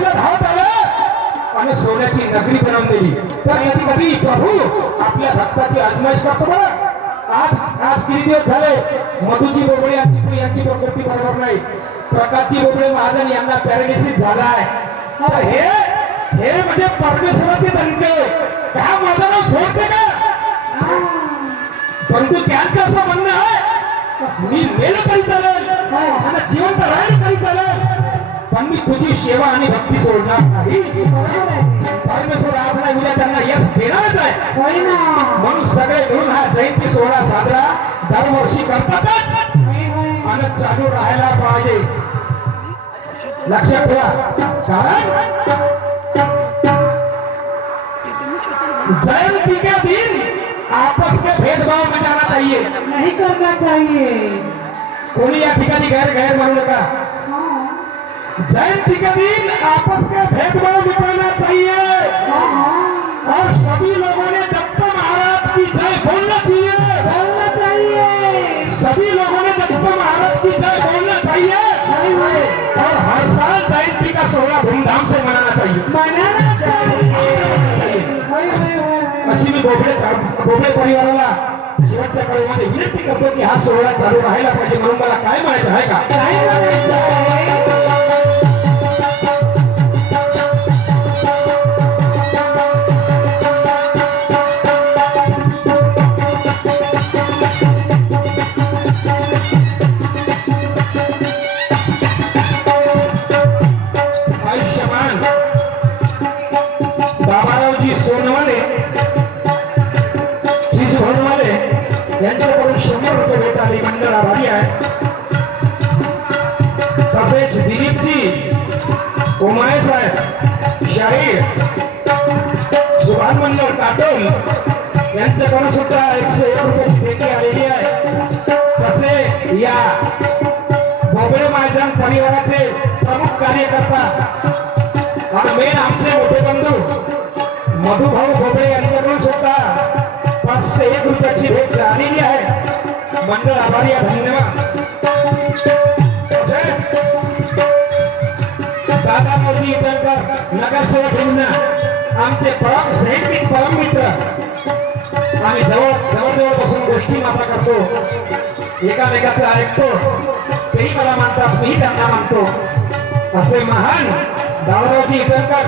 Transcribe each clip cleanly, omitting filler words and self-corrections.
नगरीला धावत आलं आणि सोन्याची नगरी बनवून दिली. तर कधी कधी प्रभू आपल्या भक्ताची आजमाइश करतो बरं. आज आज किती दिवस झाले मधुजी बोबडे यांची प्रकृती बरोबर नाही. प्रकाशजी बोबडे महाजन यांना पॅरालिसिस झालाय. तर हे म्हणजे परमेश्वराचे दंडे. त्या माझं नाव सोडते का? परंतु त्यांचं असं म्हणणं आहे मी मेलं तरी चालेल आणि जिवंत राहिलं तरी चालेल, पण मी तुझी सेवा आणि भक्ती सोडणार नाही. परमेश्वर आज नाही उद्या त्यांना यश देणारच आहे. म्हणून सगळे मिळून हा जयंती सोहळा साजरा दरवर्षी करतातच आणि चालू राहायला पाहिजे. लक्षात ठेवा. कारण जयंती के दिन आपस में भेदभाव मिटाना चाहिए, नहीं करना चाहिए. कोणी या ठिकाणी गैर गैर म्हणू नका. जयंती के दिन आपस में भेदभाव मिटाना चाहिए और सभी लोगों ने दत्त महाराज की जय बोलना चाहिए. बोलना चाहिए. सभी लोगों ने दत्त महाराज की जय बोलना चाहिए और हर साल जयंती का सोहळा धूमधाम से मनाना चाहिए. मनाना चाहिए. अशी मी बोबडे परिवाराला शेवटच्या काळामध्ये विनंती करतो की हा सोहळा चालू राहायला पाहिजे. म्हणून मला काय म्हणायचं आहे का? काय म्हणायचं आहे? आयुष्यमान बाबारावजी सोनवाले झोनवाले यांच्याकडून 100 रुपये भेट आली. मंडळ आभारी आहे. तसेच दिलीपजी ओमाळे साहेब शाहीर सुभाष मंडळ काटोल यांच्याकडून सुद्धा 101 रुपयाची भेटी आलेली आहे. तसे या बोबडे महाजन परिवाराचे प्रमुख कार्यकर्ता आणि मेन आमचे मोठे बंधू मधुभाऊ बोबडे यांच्याकडून सुद्धा 501 रुपयाची भेट आलेली आहे. मंडळ आभारी आहे. धन्यवाद. दादा मोदी इटरकर नगरसेवक हिंगणा आमचे परम मित्र. आम्ही जवळ बसून गोष्टी माता करतो, एकामेकाचं ऐकतो. तेही मला मानतात, मीही त्यांना मानतो. असे महान दादाजी इटरकर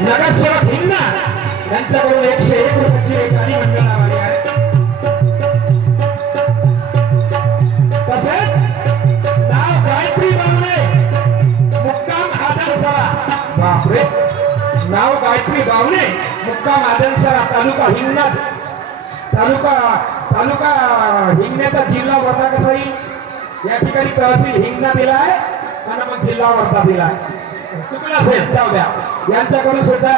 नगरसेवक हिंगणा यांच्याकडून 101 रुपयाची एक गाडी मंडळ आली आहे. तसेच नाव गायत्री बावणे मुक्काम आदनसरा. बापरे, नाव गायत्री बावणे मुक्काम आदनसरा तालुका हिंगणा. तालुका हिंगण्याचा जिल्हा वर्धा. कसाही या ठिकाणी तहसील हिंगणा दिला आहे आणि मग जिल्हा वर्धा दिला आहे. चुकलं असेल जाऊ द्या. यांच्याकडून सुद्धा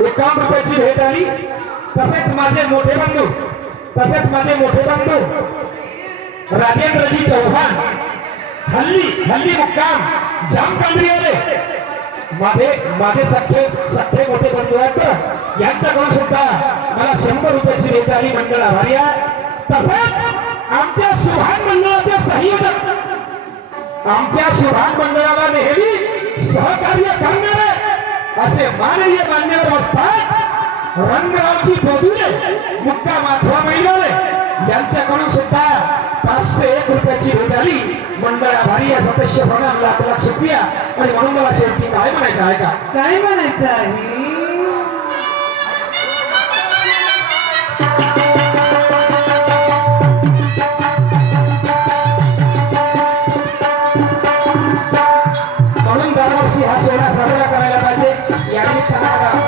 51 रुपयाची भेट आली. तसेच माझे मोठे बंधू राजेंद्रजी चौहान हल्ली मुक्काम जामकांडरीवाले माझे सख्खे मोठे बंधू आहेत. यांच्याकडून सुद्धा मला 100 रुपयाची भेट आली. मंडळ आभारी आहे. तसेच आमच्या सुभाष मंडळाचे संयोजक, आमच्या सुभाष मंडळाला नेहमी सहकार्य करणारे असे माननीय मान्यवर असतात रंगरावची बोधुले मुक्काम 8 महिन्याले यांच्याकडून सुद्धा 501 रुपयाची भेट आली. मंडळ आभारी आहे. सदस्य प्रणाम, लाख लाख शुक्रिया. आणि म्हणून मला शेवटी काय म्हणायचं आहे का? काय म्हणायचं आहे? म्हणून दरवर्षी हा सोहळा साजरा करायला पाहिजे. या निमित्तानं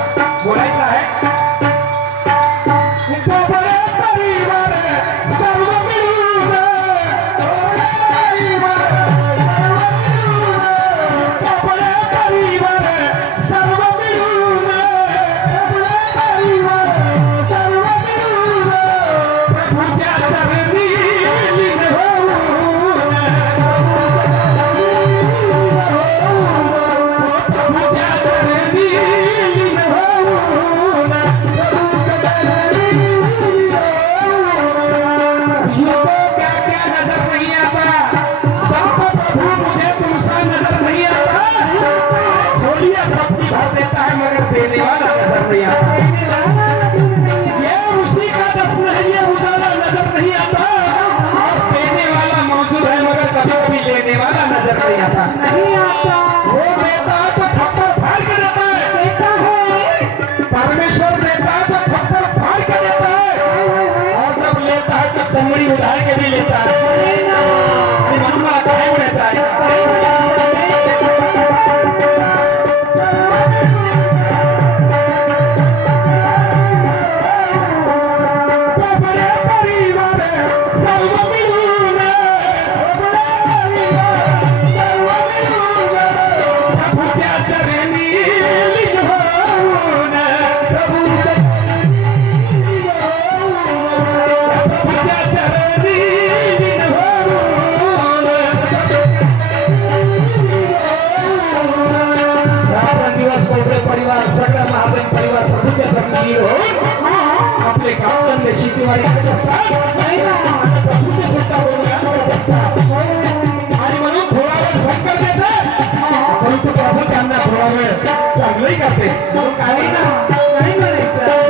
बोलायचं आहे. सर्व मिळून देने वाला नजर नहीं आता ये उसी का जश्न है ये उजाला नजर नहीं आता और देने वाला मौजूद है मगर कभी कभी लेने वाला नजर नहीं आता नहीं आता वो देता है तो छप्पर फाड़ के देता है देता है परमेश्वर देता है तो छप्पर फाड़ के देता है और जब लेता है तो चमड़ी उधार के भी लेता है आणि म्हणून मला काय म्हणायचं आहे कोपऱ्या परिवार सर्व मिळून प्रभूच्या चरणी लीन होऊन प्रभूच्या चरणी लीन होऊन रात्रंदिवस कोपरे परिवार सगळं महाजन परिवार प्रभूच्या चरणी होऊन आपले काम धंदे शेतीवाडी करत असतात आणि प्रभूचे सुद्धा गुणगान करत असतात आणि म्हणून थोडा वेळ संकट देतात परंतु प्रभू त्यांना थोडा वेळ चांगलंही करते म्हणून काही ना नाही म्हणायचं आहे.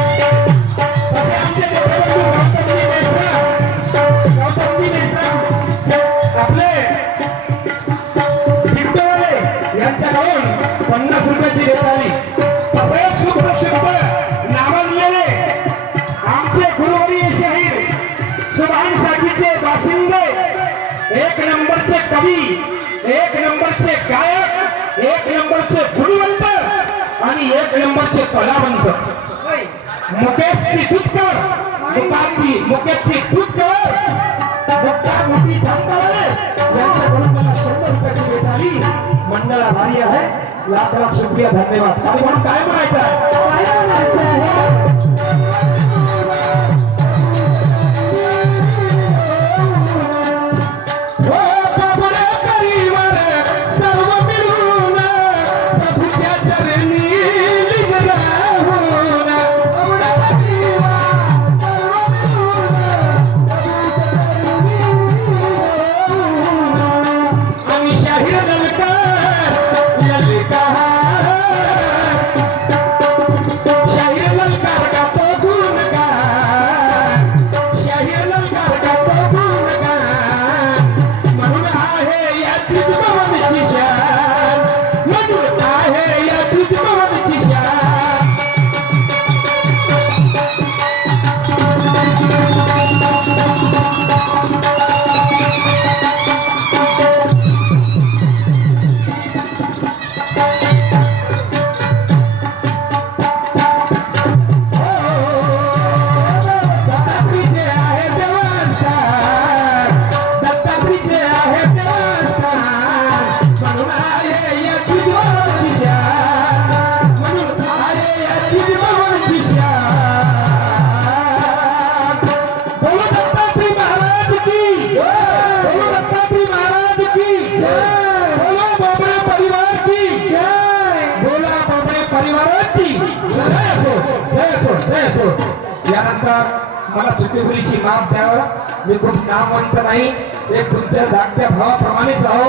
तसे आमचे नेते गौतमजी मेश्राम आपले टिपटोवाले यांच्याकडून 50 रुपयाची देत आली तसे शुभ नावाजलेले आमचे गुरुवारी शाहीर सुभान साखीचे बाशिंदे एक नंबरचे कवी एक नंबरचे गायक एक नंबरचे गुणवंत आणि एक नंबरचे कलावंत मुकेशची दूधकर मुकेशची दूधकर मुक्ता मोठी झांकावाले यांच्याकडून मला 100 रुपयाची भेट आली मंडळा भारी आहे लाख लाख शुक्रिया धन्यवाद आणि म्हणून काय म्हणायचं आहे काय म्हणायचं आहे? ओ कोपऱ्या परिवार सर्व मिळून प्रभूच्या चरणी लीन राहून कोपऱ्या परिवार आम्ही शाहीर ललकार शाहीर ललकार गातो गुणगान शाहीर ललकार गातो गुणगान म्हणून आहे याचीच भवानीची शान म्हणून आहे याचीच भवानीची शान दत्तात्रीचे आहे देवस्थान दत्तात्रीचे आहे देवस्थान म्हणून आहे याचीच भवानीची शान म्हणून आहे याचीच भवानीची शान बोलो दत्तात्री महाराज की बोलो दत्तात्री महाराज की बोलो बोबडे परिवार की बोला बोबडे परिवाराची जय असो जय असो जय असो यानंतर मला चुकीमुलीची माफ द्यावं मी खूप नामवंत नाही एक तुमच्या धाकट्या भावाप्रमाणेच आहो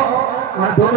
आणि 2